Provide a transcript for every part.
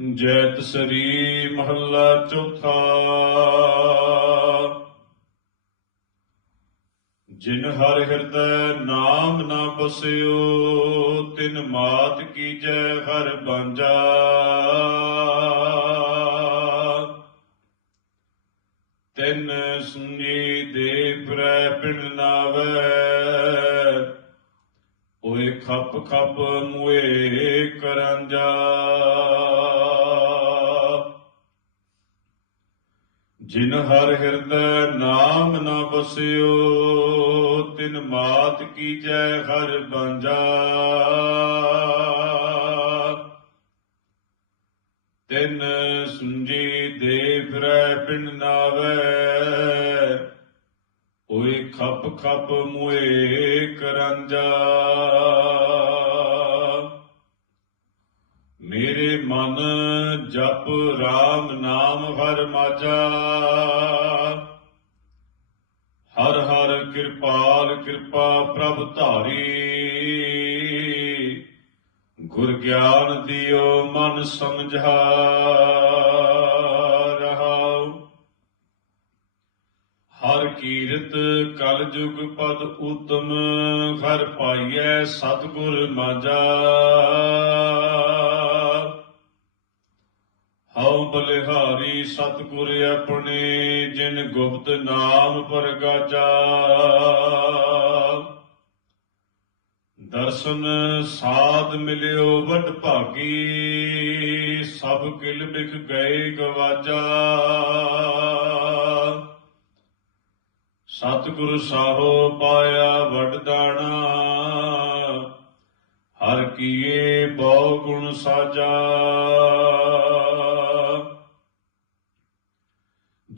ਜੈਤ ਸਰੀ ਮਹੱਲਾ ਚੌਥਾ। ਜਿਨ ਹਰ ਹਿਰਦੈ ਨਾਮ ਨਾ ਬਸਿਓ ਤਿਨ ਮਾਤ ਕੀਜੈ ਹਰ ਬਾਂਝਾ। ਤਿਨ ਸੁਨੀ ਦੇ ਪ੍ਰੈ ਪਿੰਡ ਨਾਵੈ, ਓਏ ਖੱਪ ਖੱਪ ਮੁਏ ਕਰਾਂਜਾ ਜਿਨ ਹਰ ਹਿਰਦੈ ਨਾਮ ਨਾ ਬਸਿਓ, ਤਿਨ ਮਾਤ ਕੀ ਜੈ ਹਰ ਬਾਂਝਾ ਤਿਨ ਸੁੰਜੀ ਦੇ ਫਿਰੈ, ਪਿੰਡ ਨਾਵੈ। ਓਏ ਖੱਪ ਖੱਪ ਮੁਏ ਕਰਾਂਜਾ। ਮੇਰੇ ਮਨ ਜਪ RAM ਨਾਮ ਹਰ ਮਾਜਾ। ਹਰ ਹਰ ਕਿਰਪਾਲ ਕਿਰਪਾ ਪ੍ਰਭ ਧਾਰੀ। ਗੁਰ ਗਿਆਨ ਦਿਓ ਮਨ ਸਮਝਾ ਰਹਾਉ। ਹਰ ਕੀਰਤ ਕਲ ਜੁਗ ਪਦ ਉਤਮ, ਘਰ ਪਾਈਐ ਸਤਿਗੁਰ ਮਾਜਾ। ਹਉ ਬਲਿਹਾਰੀ ਸਤਿਗੁਰ ਆਪਣੇ, ਜਿਨ ਗੁਪਤ ਨਾਮ ਪਰਗਾਜਾ ਦਰਸ਼ਨ ਸਾਧ ਮਿਲਿਓ ਵਡ ਭਾਗੀ, ਸਭ ਕਿਲ ਬਿਖ ਗਏ ਗਵਾਜਾ ਸਤਿਗੁਰ ਸਾਹੋ ਪਾਇਆ ਵਡ ਦਾਣਾ, ਹਰ ਕੀਏ ਬਹੁ ਗੁਣ ਸਾਜਾ।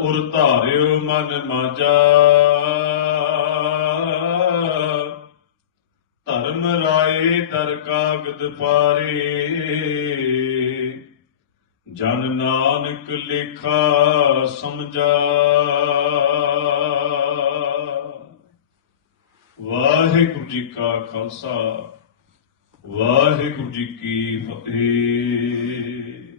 ਉਰ ਧਾਰਿਓ ਮਨ ਮਾਜਾ। ਧਰਮ ਰਾਏ ਦਰ ਕਾਗਦ ਪਾਰੇ। ਜਨ ਨਾਨਕ ਲੇਖਾ ਸਮਝਾ। ਵਾਹਿਗੁਰੂ ਜੀ ਕਾ ਖਾਲਸਾ, ਵਾਹਿਗੁਰੂ ਜੀ ਕੀ ਫਤਿਹ।